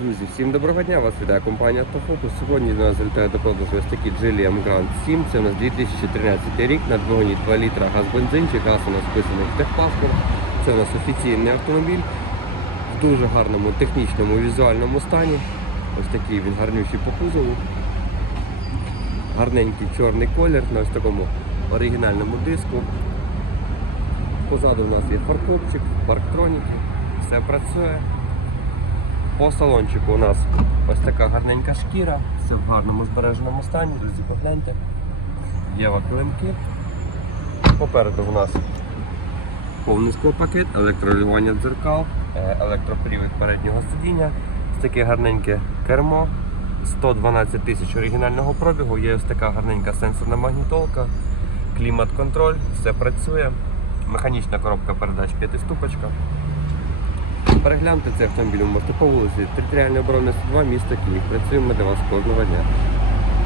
Друзі, всім доброго дня! Вас вітає компанія Автофокус. Сьогодні до нас залітає до продажу ось такий Geely Grand 7. Це у нас 2013 рік на двигуні 2 літра газ бензинчик, газ у нас вписаний в техпаспорт. Це у нас офіційний автомобіль в дуже гарному технічному візуальному стані. Ось такий він гарнющий по кузову. Гарненький чорний колір на ось такому оригінальному диску. Позаду у нас є фаркопчик, парктроніки, все працює. По салончику. У нас ось така гарненька шкіра, все в гарному збереженому стані, друзі, погляньте. Є килимки. Попереду у нас повний склопакет, електролювання дзеркал, е, електропривід переднього сидіння, ось таке гарненьке кермо, 112 тисяч оригінального пробігу, є ось така гарненька сенсорна магнітолка, клімат-контроль, все працює, механічна коробка передач п'ятиступочка. Перегляньте цей автомобіль ви можете по вулиці Територіальної оборони 102 місто Київ. Працюємо для вас кожного дня.